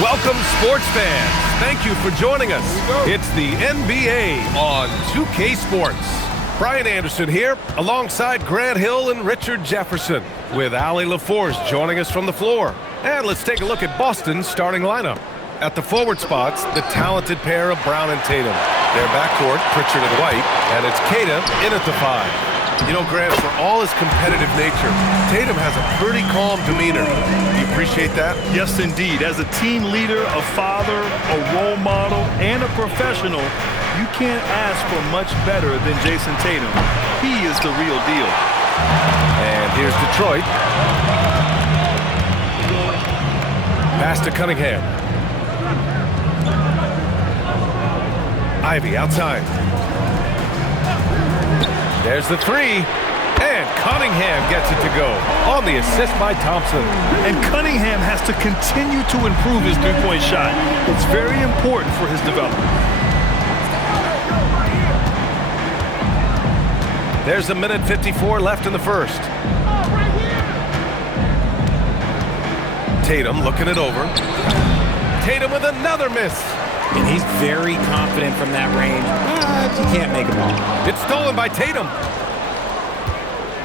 Welcome, sports fans. Thank you for joining us. It's the NBA on 2K Sports. Brian Anderson here, alongside Grant Hill and Richard Jefferson, with Allie LaForce joining us from the floor. And let's take a look at Boston's starting lineup. At the forward spots, the talented pair of Brown and Tatum. Their backcourt, Pritchard and White, and it's Queta in at the 5. You know, Grant, for all his competitive nature, Tatum has a pretty calm demeanor. Do you appreciate that? Yes, indeed. As a team leader, a father, a role model, and a professional, you can't ask for much better than Jason Tatum. He is the real deal. And here's Detroit. Pass to Cunningham. Ivy outside. There's the 3, and Cunningham gets it to go on the assist by Thompson. And Cunningham has to continue to improve his three-point shot. It's very important for his development. There's a minute 54 left in the first. Tatum looking it over. Tatum with another miss. And he's very confident from that range, but you can't make them all. It's stolen by Tatum.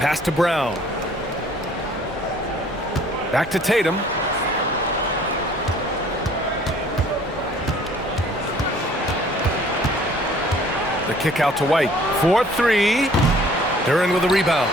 Pass to Brown. Back to Tatum. The kick out to White. 4-3. Duran with a rebound.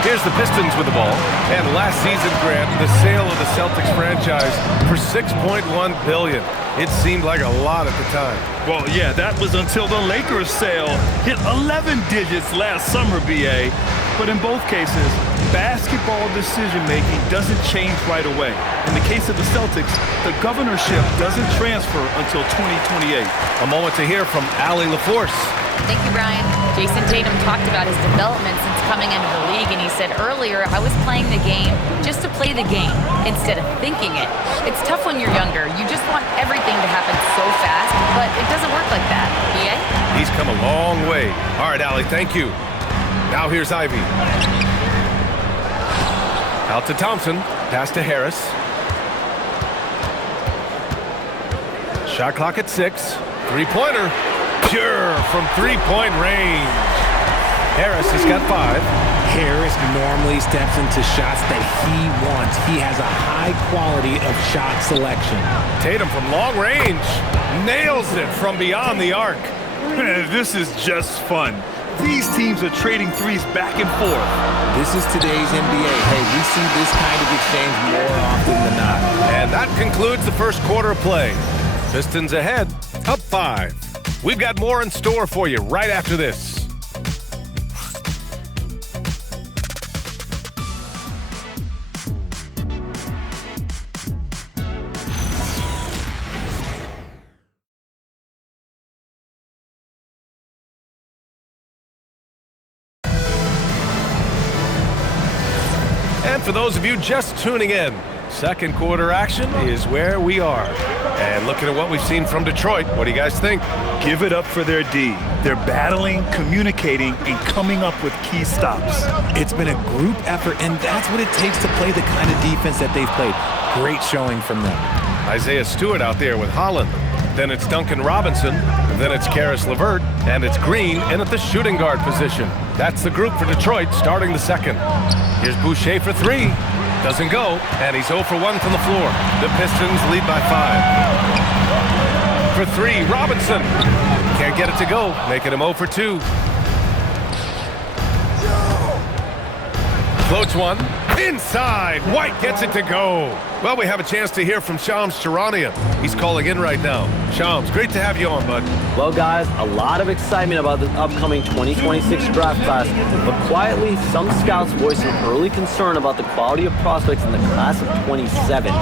Here's the Pistons with the ball. And last season, Grant, the sale of the Celtics franchise for $6.1 billion. It seemed like a lot at the time. Well, yeah, that was until the Lakers sale hit 11 digits last summer, BA. But in both cases, basketball decision-making doesn't change right away. In the case of the Celtics, the governorship doesn't transfer until 2028. A moment to hear from Allie LaForce. Thank you, Brian. Jason Tatum talked about his development since coming into the league, and he said earlier, I was playing the game just to play the game instead of thinking it. It's tough when you're younger. You just want everything to happen so fast, but it doesn't work like that. Yeah? He's come a long way. All right, Allie, thank you. Now here's Ivy. Out to Thompson. Pass to Harris. Shot clock at 6. Three-pointer. Pure from three-point range. Harris has got 5. Harris normally steps into shots that he wants. He has a high quality of shot selection. Tatum from long range nails it from beyond the arc. This is just fun. These teams are trading threes back and forth. This is today's NBA. Hey, we see this kind of exchange more often than not. And that concludes the first quarter of play. Pistons ahead, up 5. We've got more in store for you right after this. And for those of you just tuning in, second quarter action is where we are. And looking at what we've seen from Detroit, what do you guys think? Give it up for their D. They're battling, communicating, and coming up with key stops. It's been a group effort, and that's what it takes to play the kind of defense that they've played. Great showing from them. Isaiah Stewart out there with Holland. Then it's Duncan Robinson. Then it's Karis LeVert. And it's Green in at the shooting guard position. That's the group for Detroit starting the second. Here's Boucher for 3. Doesn't go, and he's 0 for 1 from the floor. The Pistons lead by 5. For 3, Robinson. Can't get it to go, making him 0 for 2. Floats one. Inside. White gets it to go. Well, we have a chance to hear from Shams Charania. He's calling in right now. Shams, great to have you on, bud. Well, guys, a lot of excitement about the upcoming 2026 draft class, but quietly, some scouts voiced some early concern about the quality of prospects in the class of 27.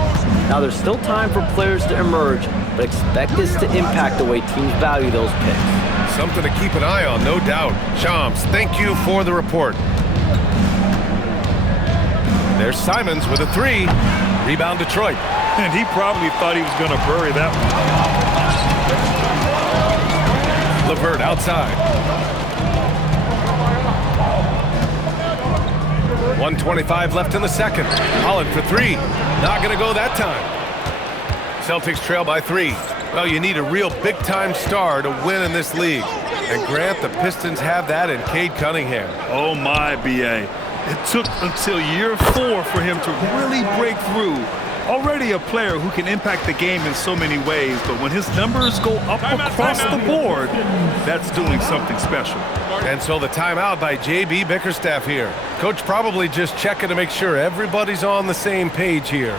Now, there's still time for players to emerge, but expect this to impact the way teams value those picks. Something to keep an eye on, no doubt. Shams, thank you for the report. There's Simons with a 3. Rebound Detroit. And he probably thought he was going to bury that one. LeVert outside. 1:25 left in the second. Holland for 3. Not going to go that time. Celtics trail by 3. Well, you need a real big-time star to win in this league. And Grant, the Pistons have that in Cade Cunningham. Oh my, B.A. It took until year 4 for him to really break through. Already a player who can impact the game in so many ways, but when his numbers go up across the board, that's doing something special. And so the timeout by J.B. Bickerstaff here. Coach probably just checking to make sure everybody's on the same page here.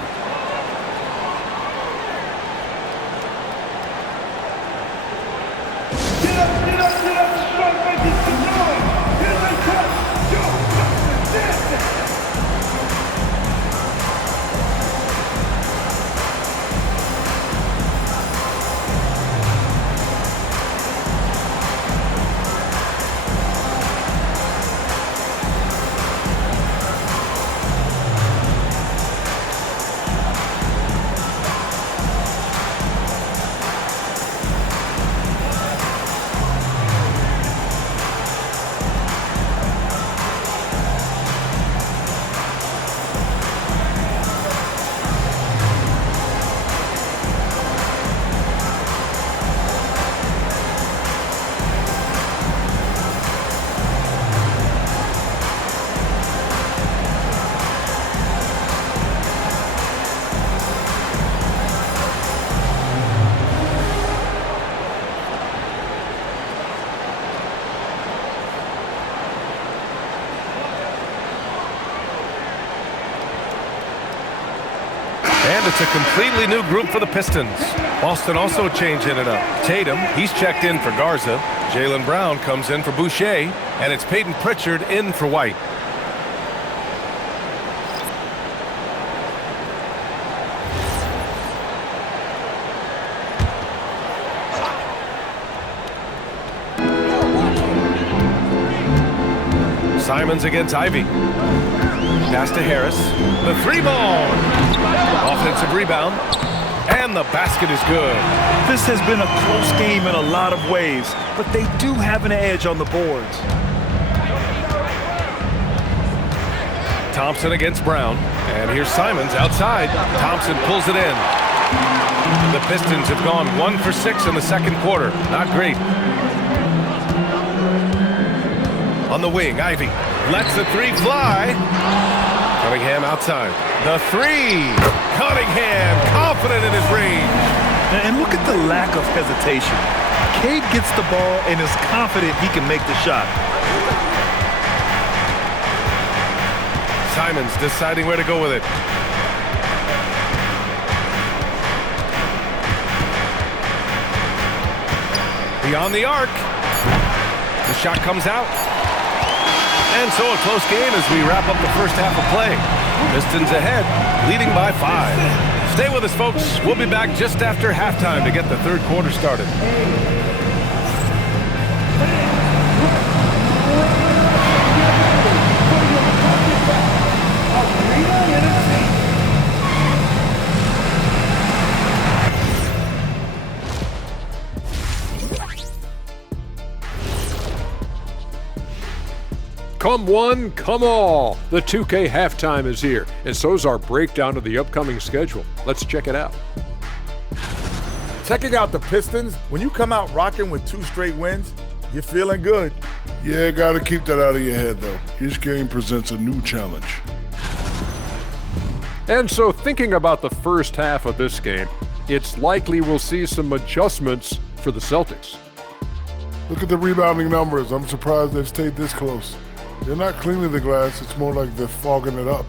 And it's a completely new group for the Pistons. Boston also changing it up. Tatum, he's checked in for Garza. Jaylen Brown comes in for Boucher. And it's Peyton Pritchard in for White. Simons against Ivy. Pass to Harris. The 3-ball. Offensive rebound. And the basket is good. This has been a close game in a lot of ways, but they do have an edge on the boards. Thompson against Brown. And here's Simons outside. Thompson pulls it in. The Pistons have gone 1 for 6 in the second quarter. Not great. On the wing, Ivy lets the 3 fly. Cunningham outside. The 3. Cunningham confident in his range. And look at the lack of hesitation. Cade gets the ball and is confident he can make the shot. Simons deciding where to go with it. Beyond the arc. The shot comes out. And so a close game as we wrap up the first half of play. Pistons ahead, leading by 5. Stay with us, folks. We'll be back just after halftime to get the third quarter started. Come one, come all. The 2K halftime is here, and so's our breakdown of the upcoming schedule. Let's check it out. Checking out the Pistons, when you come out rocking with 2 straight wins, you're feeling good. Yeah, gotta keep that out of your head, though. Each game presents a new challenge. And so thinking about the first half of this game, it's likely we'll see some adjustments for the Celtics. Look at the rebounding numbers. I'm surprised they've stayed this close. They're not cleaning the glass, it's more like they're fogging it up.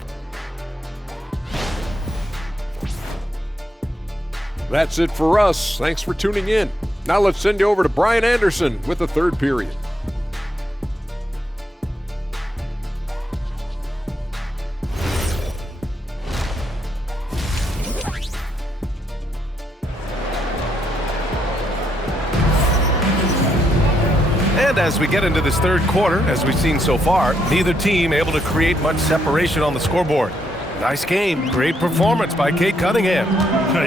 That's it for us. Thanks for tuning in. Now let's send you over to Brian Anderson with the third period. And as we get into this third quarter, as we've seen so far, neither team able to create much separation on the scoreboard. Nice game. Great performance by Cade Cunningham.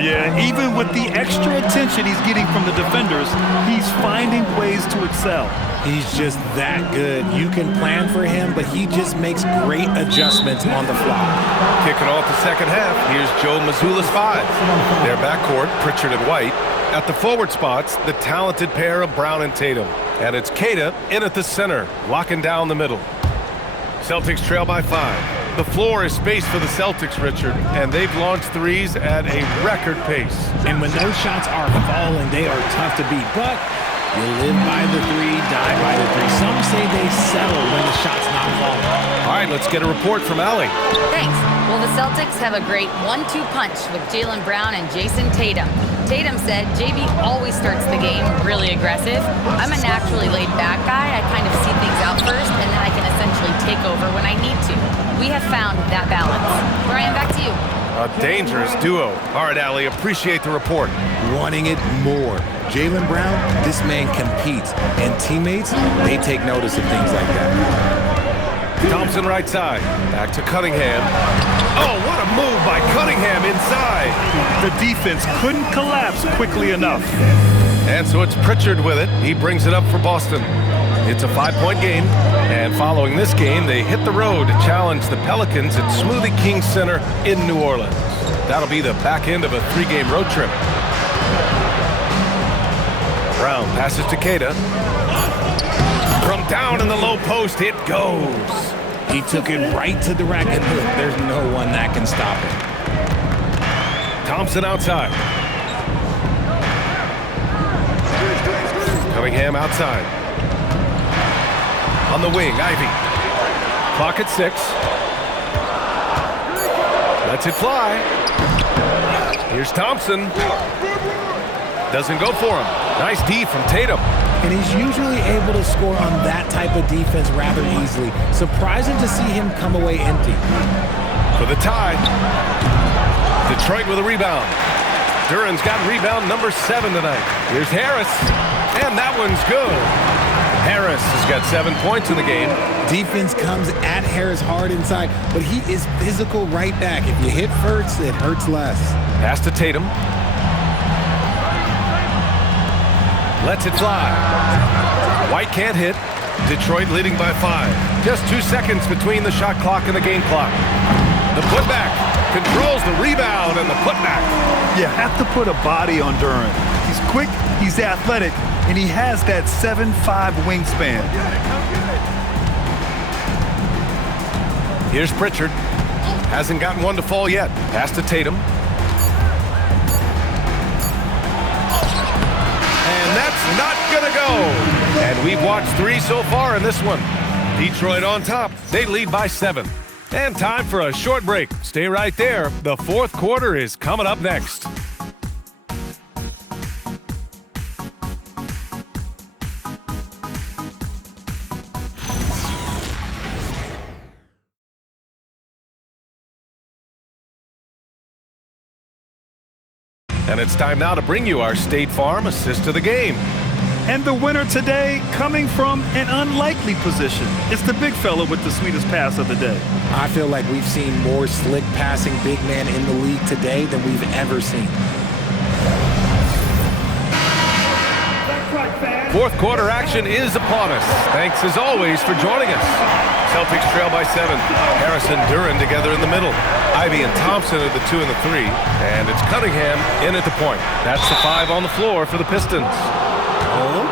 Yeah, even with the extra attention he's getting from the defenders, he's finding ways to excel. He's just that good. You can plan for him, but he just makes great adjustments on the fly. Kicking off the second half, here's Joe Mazzulla's 5. Their backcourt, Pritchard and White. At the forward spots, the talented pair of Brown and Tatum. And it's Queta in at the center, locking down the middle. Celtics trail by 5. The floor is spaced for the Celtics, Richard, and they've launched threes at a record pace. And when those shots are falling, they are tough to beat. But you live by the 3, die by the 3. Some say they settle when the shot's not falling. All right, let's get a report from Allie. Thanks. Well, the Celtics have a great 1-2 punch with Jaylen Brown and Jason Tatum. Tatum said JB always starts the game really aggressive. I'm a naturally laid-back guy. I kind of see things out first, and then I can essentially take over when I need to. We have found that balance. Brian, back to you. A dangerous duo. All right, Allie, appreciate the report. Wanting it more. Jaylen Brown, this man competes. And teammates, they take notice of things like that. Thompson right side. Back to Cunningham. Oh, what a move by Cunningham inside. The defense couldn't collapse quickly enough. And so it's Pritchard with it. He brings it up for Boston. It's a 5-point game. And following this game, they hit the road to challenge the Pelicans at Smoothie King Center in New Orleans. That'll be the back end of a 3-game road trip. Brown passes to Queta. From down in the low post, it goes. He took it right to the rack, and look, there's no one that can stop it. Thompson outside. Cunningham outside. On the wing, Ivy. Clock at 6. Lets it fly. Here's Thompson. Doesn't go for him. Nice D from Tatum. And he's usually able to score on that type of defense rather easily. Surprising to see him come away empty. For the tie. Detroit with a rebound. Duran's got rebound number 7 tonight. Here's Harris. And that one's good. Harris has got 7 points in the game. Defense comes at Harris hard inside, but he is physical right back. If you hit first, it hurts less. Pass to Tatum. Lets it fly. White can't hit. Detroit leading by 5. Just 2 seconds between the shot clock and the game clock. The putback controls the rebound and the putback. You have to put a body on Duran. He's quick, he's athletic, and he has that 7'5" wingspan. Here's Pritchard. Hasn't gotten one to fall yet. Pass to Tatum. And that's not going to go. And we've watched 3 so far in this one. Detroit on top. They lead by 7. And time for a short break. Stay right there. The fourth quarter is coming up next. And it's time now to bring you our State Farm assist of the game. And the winner today coming from an unlikely position. It's the big fella with the sweetest pass of the day. I feel like we've seen more slick passing big men in the league today than we've ever seen. Fourth quarter action is upon us. Thanks as always for joining us. Celtics trail by 7. Harris and Duran together in the middle. Ivy and Thompson are the 2 and the 3. And it's Cunningham in at the point. That's the 5 on the floor for the Pistons.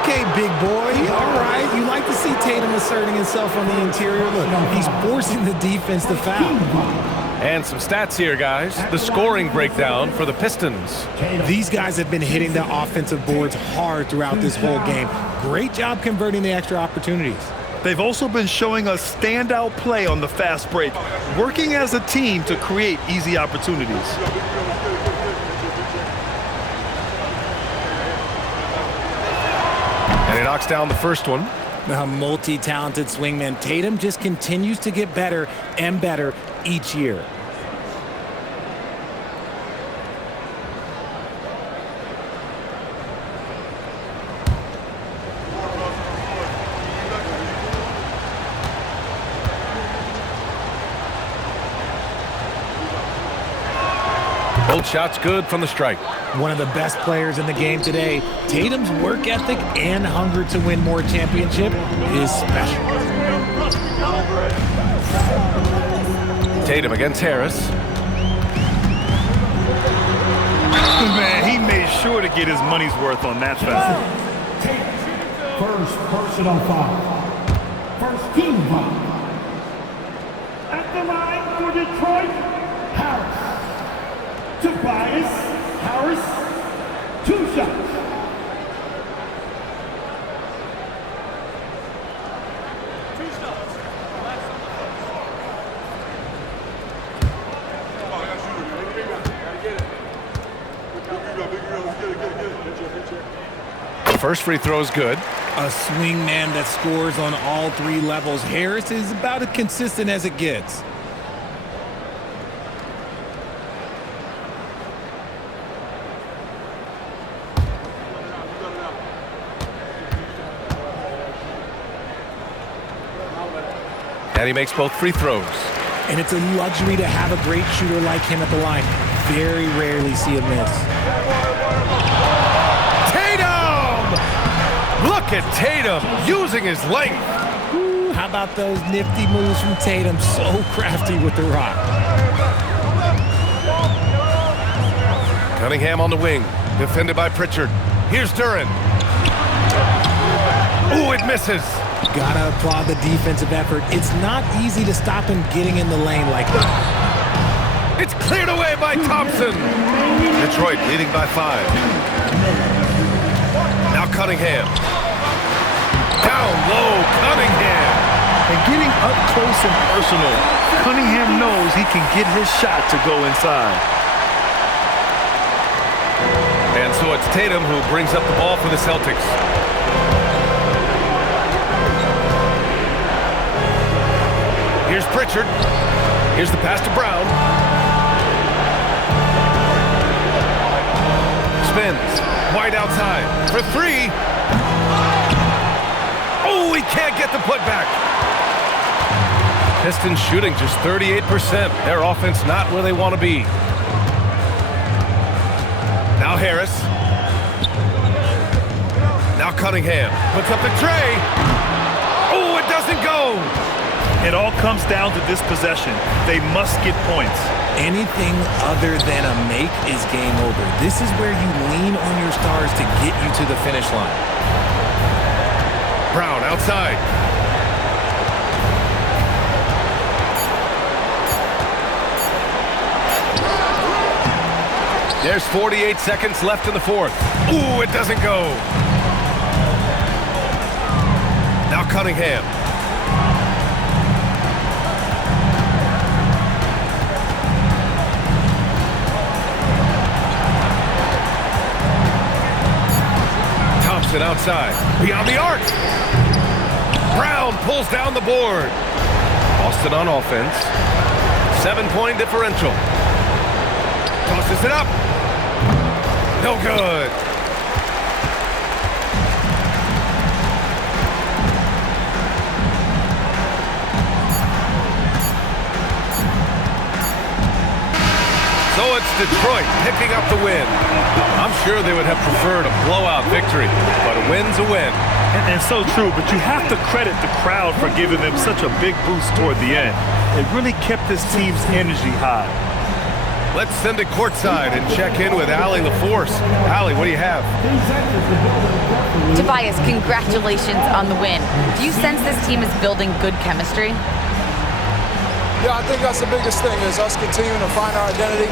Okay, big boy. All right. You like to see Tatum asserting himself on the interior. Look, he's forcing the defense to foul. And some stats here, guys. The scoring breakdown for the Pistons. These guys have been hitting the offensive boards hard throughout this whole game. Great job converting the extra opportunities. They've also been showing us standout play on the fast break, working as a team to create easy opportunities. And he knocks down the first one. A multi-talented swingman. Tatum just continues to get better and better each year. Both shots good from the strike. One of the best players in the game today. Tatum's work ethic and hunger to win more championship is special. Tatum against Harris. Man, he made sure to get his money's worth on that foul. First personal foul. First team foul. At the line for Detroit, Harris. Tobias Harris, 2 shots. The first free throw is good. A swing man that scores on all 3 levels. Harris is about as consistent as it gets. And he makes both free throws. And it's a luxury to have a great shooter like him at the line. Very rarely see a miss. Tatum! Look at Tatum using his length. Ooh, how about those nifty moves from Tatum? So crafty with the rock. Cunningham on the wing, defended by Pritchard. Here's Duran. Ooh, it misses. Gotta applaud the defensive effort. It's not easy to stop him getting in the lane like that. It's cleared away by Thompson. Detroit leading by 5. Now Cunningham. Down low, Cunningham. And getting up close and personal, Cunningham knows he can get his shot to go inside. And so it's Tatum who brings up the ball for the Celtics. Here's Pritchard. Here's the pass to Brown. Spins. Wide outside for 3. Oh, he can't get the putback. Pistons shooting just 38%. Their offense not where they want to be. Now Harris. Now Cunningham. Puts up the tray. Oh, it doesn't go. It all comes down to this possession. They must get points. Anything other than a make is game over. This is where you lean on your stars to get you to the finish line. Brown outside. There's 48 seconds left in the 4th. Ooh, it doesn't go. Now Cunningham. Thompson outside. Beyond the arc. Brown pulls down the board. Boston on offense. 7-point differential. Tosses it up. No good. So it's Detroit picking up the win. I'm sure they would have preferred a blowout victory, but a win's a win. And so true, but you have to credit the crowd for giving them such a big boost toward the end. It really kept this team's energy high. Let's send it courtside and check in with Allie LaForce. Allie, what do you have? Tobias, congratulations on the win. Do you sense this team is building good chemistry? Yeah, I think that's the biggest thing is us continuing to find our identity.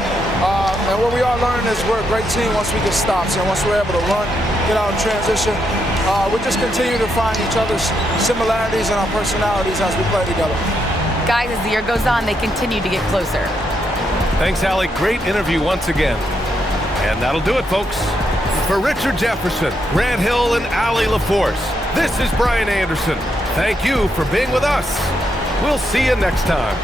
And what we are learning is we're a great team once we get stops and once we're able to run, get out in transition. We just continue to find each other's similarities and our personalities as we play together. Guys, as the year goes on, they continue to get closer. Thanks, Allie. Great interview once again. And that'll do it, folks. For Richard Jefferson, Grant Hill, and Allie LaForce, this is Brian Anderson. Thank you for being with us. We'll see you next time.